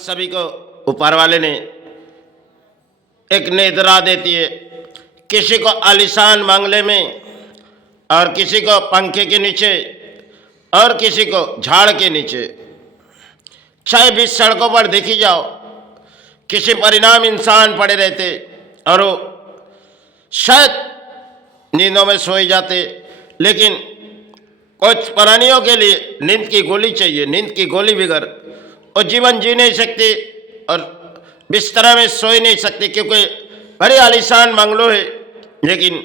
सभी को ऊपर वाले ने एक निद्रा देती है, किसी को आलीशान बंगले में और किसी को पंखे के नीचे और किसी को झाड़ के नीचे। चाहे भी सड़कों पर देखी जाओ, किसी परिणाम इंसान पड़े रहते और वो शायद नींदों में सोए जाते, लेकिन कुछ प्राणियों के लिए नींद की गोली चाहिए। नींद की गोली बगैर वो जीवन जी नहीं सकते और बिस्तर में सो ही नहीं सकते, क्योंकि बड़े आलीशान बंगलो है लेकिन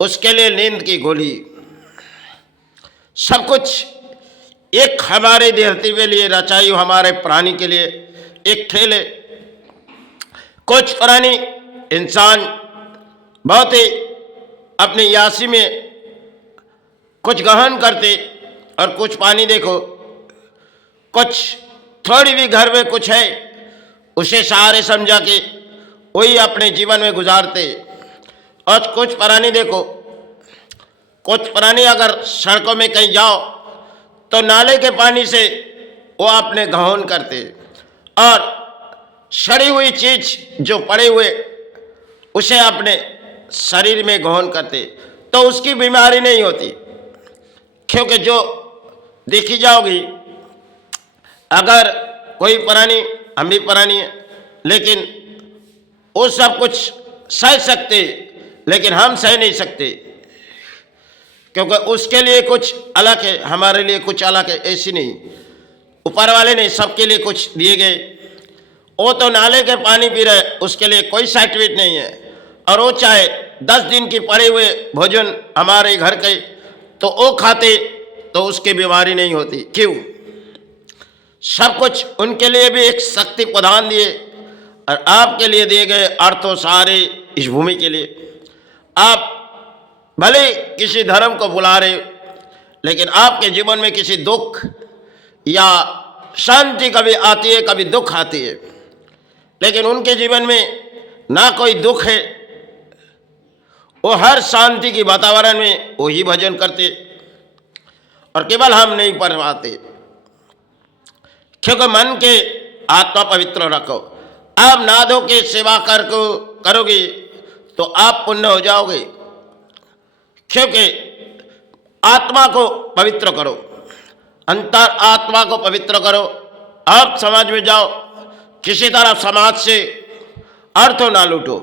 उसके लिए नींद की गोली। सब कुछ एक हमारे धरती के लिए रचाई, हमारे प्राणी के लिए एक खेल है। कुछ प्राणी इंसान बहुत ही अपनी यासी में कुछ गहन करते और कुछ पानी देखो, कुछ थोड़ी भी घर में कुछ है उसे सहारे समझा के वही अपने जीवन में गुजारते। और कुछ प्राणी देखो, कुछ प्राणी अगर सड़कों में कहीं जाओ तो नाले के पानी से वो अपने गहन करते और सड़ी हुई चीज जो पड़े हुए उसे अपने शरीर में गहन करते, तो उसकी बीमारी नहीं होती। क्योंकि जो देखी जाओगी, अगर कोई प्राणी, हम भी प्राणी है, लेकिन वो सब कुछ सह सकते लेकिन हम सह नहीं सकते, क्योंकि उसके लिए कुछ अलग है, हमारे लिए कुछ अलग है। ऐसी नहीं, ऊपर वाले ने सबके लिए कुछ दिए गए। वो तो नाले के पानी पी रहे, उसके लिए कोई सर्टिफिकेट नहीं है, और वो चाहे 10 दिन की पड़े हुए भोजन हमारे घर के तो वो खाते तो उसकी बीमारी नहीं होती। क्यों? सब कुछ उनके लिए भी एक शक्ति प्रदान दिए और आपके लिए दिए गए अर्थों सारे इस भूमि के लिए। आप भले किसी धर्म को बुला रहे, लेकिन आपके जीवन में किसी दुख या शांति कभी आती है, कभी दुख आती है, लेकिन उनके जीवन में ना कोई दुख है, वो हर शांति की वातावरण में वही भजन करते और केवल हम नहीं पढ़ पाते। क्योंकि मन के आत्मा पवित्र रखो। आप नादों के सेवा करोगे तो आप पुण्य हो जाओगे। क्योंकि आत्मा को पवित्र करो, अंतर आत्मा को पवित्र करो। आप समाज में जाओ, किसी तरह समाज से अर्थ ना लूटो,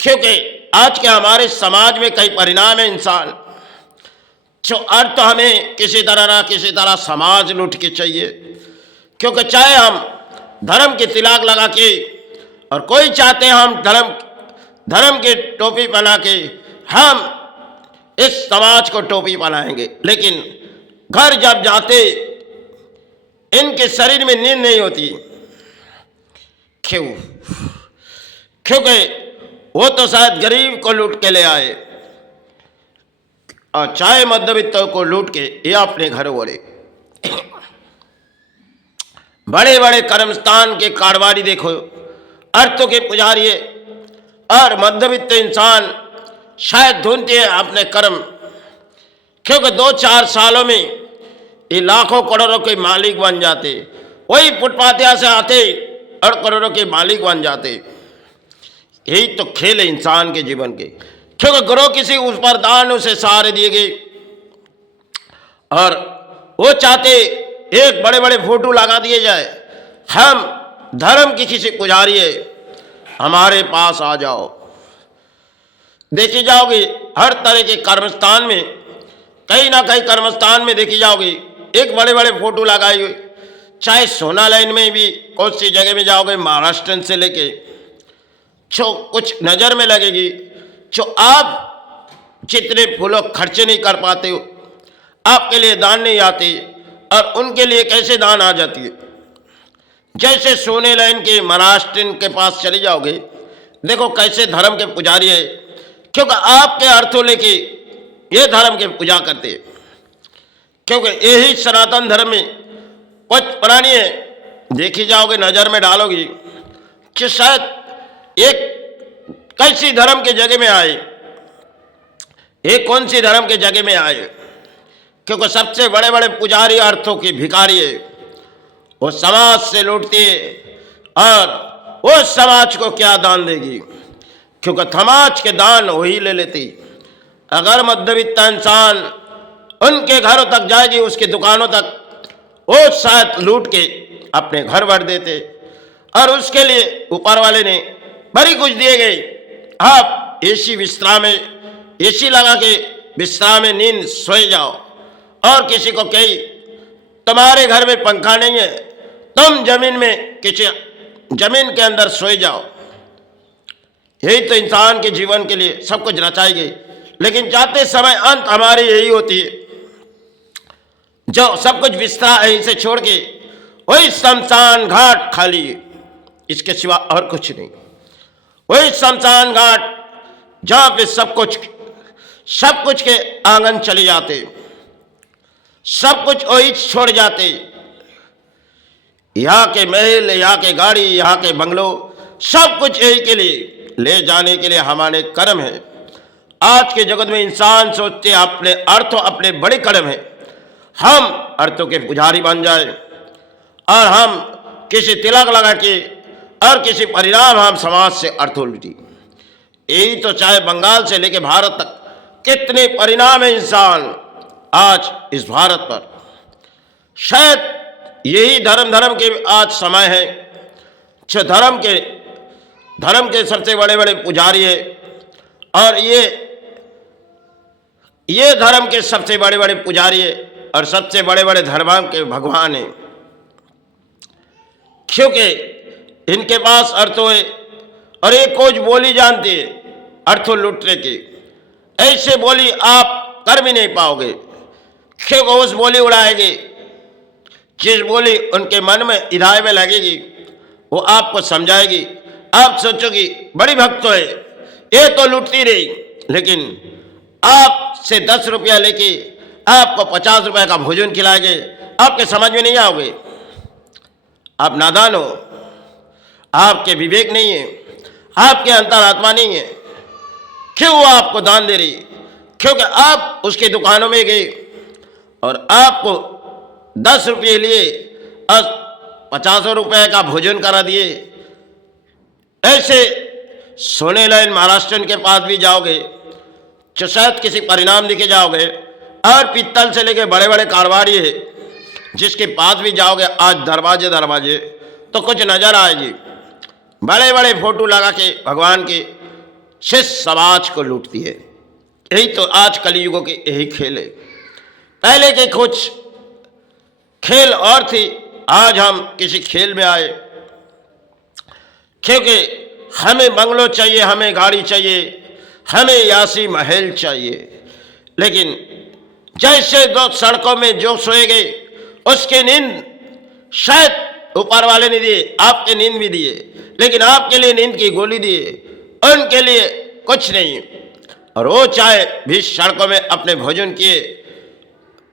क्योंकि आज के हमारे समाज में कई परिणाम है इंसान जो अर्थ हमें किसी तरह ना किसी तरह समाज लूट के चाहिए। क्योंकि चाहे हम धर्म की तिलक लगा के, और कोई चाहते हैं हम धर्म की टोपी पहना के हम इस समाज को टोपी पहनाएंगे, लेकिन घर जब जाते इनके शरीर में नींद नहीं होती। क्यों? क्योंकि वो तो शायद गरीब को लूट के ले आए और चाहे मध्यवित्तों को लूट के ये अपने घर बोले। बड़े बड़े कर्मस्थान के कारोबारी देखो, अर्थों के पुजारी है, और मध्यवित्त इंसान शायद ढूंढते हैं अपने कर्म। क्योंकि 2-4 सालों में ये लाखों करोड़ों के मालिक बन जाते, वही फुटपाथिया से आते और करोड़ों के मालिक बन जाते। यही तो खेल है इंसान के जीवन के। क्योंकि गुरु किसी उस पर दान उसे सहारे दिए गए, और वो चाहते एक बड़े बड़े फोटो लगा दिए जाए, हम धर्म की किसी पुजारी है, हमारे पास आ जाओ। देखी जाओगी हर तरह के कर्मस्थान में, कहीं ना कहीं कर्मस्थान में देखी जाओगी एक बड़े बड़े फोटो लगाई हुई। चाहे सोना लाइन में भी कौन सी जगह में जाओगे, महाराष्ट्र से लेके जो कुछ नज़र में लगेगी, जो आप जितने फूलों खर्चे नहीं कर पाते हो, आपके लिए दान नहीं आते, और उनके लिए कैसे दान आ जाती है। जैसे सोने लाइन के महाराष्ट्र के पास चले जाओगे, देखो कैसे धर्म के पुजारी है, क्योंकि आपके अर्थों लेके ये धर्म के पूजा करते। क्योंकि यही सनातन धर्म में कुछ प्राणी है, देखी जाओगे नज़र में डालोगी कि शायद एक कैसी धर्म के जगह में आए, एक कौन सी धर्म के जगह में आए। क्योंकि सबसे बड़े बड़े पुजारी अर्थों के भिखारी है, वो समाज से लूटती है और वो समाज को क्या दान देगी, क्योंकि समाज के दान वही ले लेती। अगर मध्यवित्त इंसान उनके घरों तक जाएगी, उसकी दुकानों तक, वो शायद लूट के अपने घर भर देते और उसके लिए ऊपर वाले ने बड़ी कुछ दिए गए। आप एसी बिस्तरा में एसी लगा के बिस्तरा में नींद सोए जाओ और किसी को कही तुम्हारे घर में पंखा नहीं है, तुम जमीन में किसी जमीन के अंदर सोए जाओ। यही तो इंसान के जीवन के लिए सब कुछ रचाई गई, लेकिन जाते समय अंत हमारी यही होती है, जो सब कुछ बिस्तरा यहीं से छोड़ के वही शमशान घाट खाली है, इसके सिवा और कुछ नहीं। वही शमशान घाट जहां पे सब कुछ के आंगन चले जाते, सब कुछ वही छोड़ जाते। यहाँ के महल, यहाँ के गाड़ी, यहाँ के बंगलो, सब कुछ यही के लिए ले जाने के लिए हमारे कर्म है। आज के जगत में इंसान सोचते अपने अर्थों अपने बड़े कर्म है, हम अर्थों के पुजारी बन जाए और हम किसी तिलक लगा के और किसी परिणाम हम समाज से अर्थ उल्टी। यही तो चाहे बंगाल से लेके भारत तक कितने परिणाम है इंसान आज इस भारत पर। शायद यही धर्म के आज समय है, जो धर्म के सबसे बड़े बड़े पुजारी है और ये धर्म के सबसे बड़े बड़े पुजारी है और सबसे बड़े बड़े धर्म के भगवान हैं, क्योंकि इनके पास अर्थों है और एक कुछ बोली जानती है अर्थों लूटने की। ऐसे बोली आप कर भी नहीं पाओगे, क्योंकि उस बोली उड़ाएगी, जिस बोली उनके मन में हृदय में लगेगी वो आपको समझाएगी। आप सोचोगी बड़ी भक्त है, ये तो लूटती रही, लेकिन आपसे 10 रुपया लेके आपको 50 रुपए का भोजन खिलाएंगे, आपके समझ में नहीं आओगे। आप नादान हो, आपके विवेक नहीं है, आपके अंतरात्मा नहीं है। क्यों वो आपको दान दे रही? क्योंकि आप उसकी दुकानों में गए और आपको 10 रुपये लिए और 50 रुपए का भोजन करा दिए। ऐसे सोने लाइन महाराष्ट्र के पास भी जाओगे जो शायद किसी परिणाम दिखे जाओगे, और पित्तल से लेके बड़े बड़े कारोबारी है जिसके पास भी जाओगे आज दरवाजे तो कुछ नजर आएगी, बड़े बड़े फोटो लगा के भगवान के शिष्य समाज को लूटती है। यही तो आज कलयुगों के यही खेल है। पहले के कुछ खेल और थी, आज हम किसी खेल में आए, क्योंकि हमें बंगलो चाहिए, हमें गाड़ी चाहिए, हमें यासी महल चाहिए। लेकिन जैसे दो सड़कों में जो सोए गए उसकी नींद शायद ऊपर वाले ने दिए, आपके नींद भी दिए, लेकिन आपके लिए नींद की गोली दिए, उनके लिए कुछ नहीं। और वो चाहे भी सड़कों में अपने भोजन किए,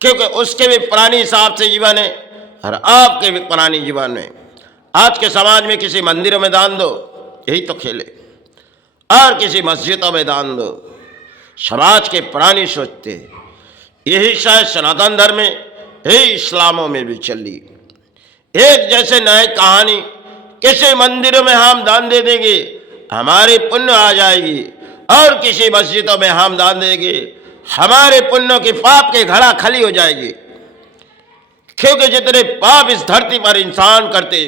क्योंकि उसके भी पुरानी हिसाब से जीवन है और आपके भी पुरानी जीवन है। आज के समाज में किसी मंदिरों में दान दो, यही तो खेले, और किसी मस्जिदों में दान दो, समाज के पुरानी सोचते हैं। यही शायद सनातन धर्म में, यही इस्लामों में भी चली। एक जैसे नए कहानी किसी मंदिरों में हम दान दे देंगे हमारे पुण्य आ जाएगी, और किसी मस्जिदों में हम दान देंगे हमारे पुण्यों के पाप के घड़ा खाली हो जाएगी। क्योंकि जितने पाप इस धरती पर इंसान करते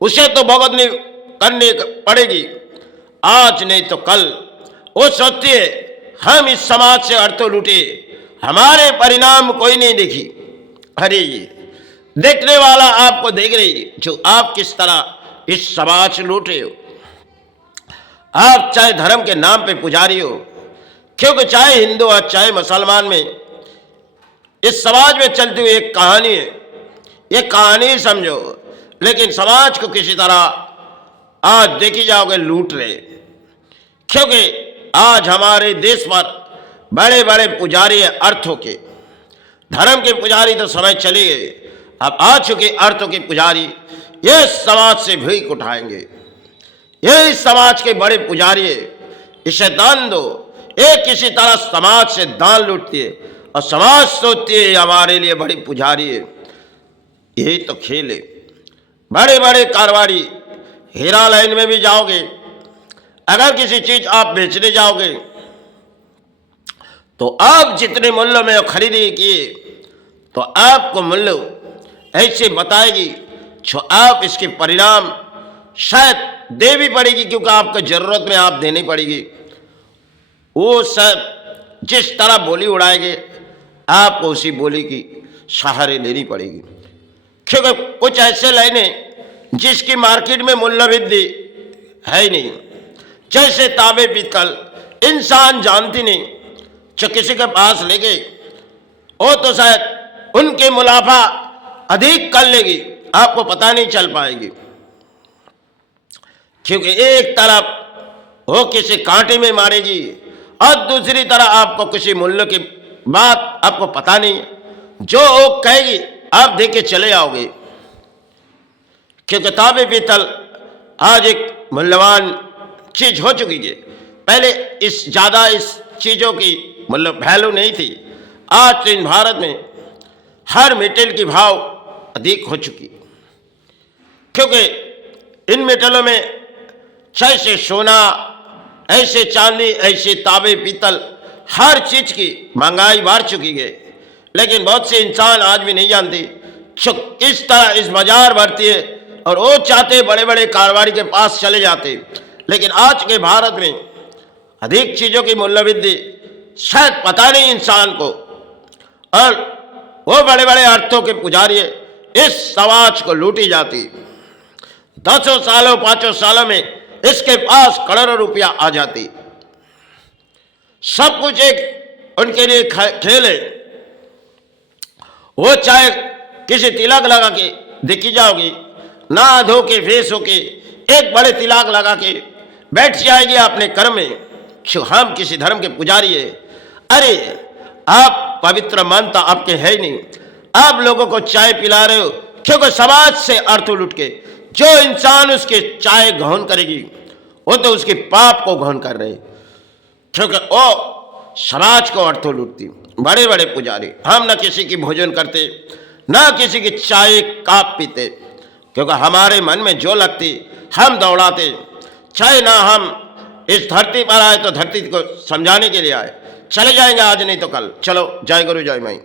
उसे तो भुगतनी करनी पड़ेगी, आज नहीं तो कल। वो सोचती है हम इस समाज से अर्थों लूटे, हमारे परिणाम कोई नहीं देखी। अरे ये देखने वाला आपको देख रही जो आप किस तरह इस समाज लूट रहे हो। आप चाहे धर्म के नाम पे पुजारी हो, क्योंकि चाहे हिंदू हो चाहे मुसलमान में इस समाज में चलती हुई एक कहानी है। ये कहानी समझो, लेकिन समाज को किसी तरह आज देखी जाओगे लूट रहे, क्योंकि आज हमारे देश पर बड़े बड़े पुजारी है अर्थों के। धर्म के पुजारी तो समय चले गए, अब आ चुके अर्थों के पुजारी ये समाज से भीख उठाएंगे। ये समाज के बड़े पुजारी है, इसे दान दो। एक किसी तरह समाज से दान लूटती है और समाज सोचती है हमारे लिए बड़ी पुजारी है। यही तो खेल है। बड़े बड़े कारोबारी, हीरा लाइन में भी जाओगे, अगर किसी चीज आप बेचने जाओगे तो आप जितने मूल्य में खरीदी किए तो आपको मूल्य ऐसे बताएगी जो आप इसके परिणाम शायद दे भी पड़ेगी, क्योंकि आपको जरूरत में आप देनी पड़ेगी। वो सब जिस तरह बोली उड़ाएंगे आपको उसी बोली की सहारे लेनी पड़ेगी, क्योंकि कुछ ऐसे लाइनें जिसकी मार्केट में मूल्य वृद्धि है ही नहीं। जैसे तांबे पीतल इंसान जानती नहीं, जो किसी के पास ले गई वो तो शायद उनके मुनाफा अधिक कर लेगी, आपको पता नहीं चल पाएगी, क्योंकि एक तरफ वो किसी कांटे में मारेगी और दूसरी तरफ आपको किसी मूल्य की बात आपको पता नहीं, जो वो कहेगी आप देख के चले आओगे। क्योंकि तांबे पीतल आज एक मूल्यवान चीज हो चुकी है। पहले इस ज्यादा इस चीजों की मतलब वैल्यू नहीं थी। आज तो इन भारत में हर मेटल की भाव अधिक हो चुकी, क्योंकि इन मेटलों में जैसे सोना, ऐसे चांदी, ऐसे तांबे पीतल, हर चीज की महंगाई बढ़ चुकी है। लेकिन बहुत से इंसान आज भी नहीं जानते किस तरह इस बाजार बढ़ती है, और वो चाहते बड़े बड़े कारोबारी के पास चले जाते। लेकिन आज के भारत में अधिक चीजों की मूल्य वृद्धि शायद पता नहीं इंसान को, और वो बड़े बड़े अर्थों के पुजारी इस समाज को लूटी जाती। 10 सालों 5 सालों में इसके पास करोड़ों रुपया आ जाती। सब कुछ एक उनके लिए खेल है। वो चाहे किसी तिलक लगा के देखी जाओगी, ना धो के फेस होके एक बड़े तिलक लगा के बैठ जाएगी अपने कर्म में, हम किसी धर्म के पुजारी है। अरे आप पवित्र मानता आपके है ही नहीं, आप लोगों को चाय पिला रहे हो, क्योंकि समाज से अर्थ लुट के जो इंसान उसके चाय ग्रहण करेगी वो तो उसके पाप को ग्रहण कर रहे, क्योंकि वो समाज को अर्थों लूटती। बड़े बड़े पुजारी, हम न किसी की भोजन करते, न किसी की चाय काप पीते, क्योंकि हमारे मन में जो लगती हम दौड़ाते। चाहे ना हम इस धरती पर आए तो धरती को समझाने के लिए आए, चले जाएंगे आज नहीं तो कल। चलो, जय गुरु जय माई।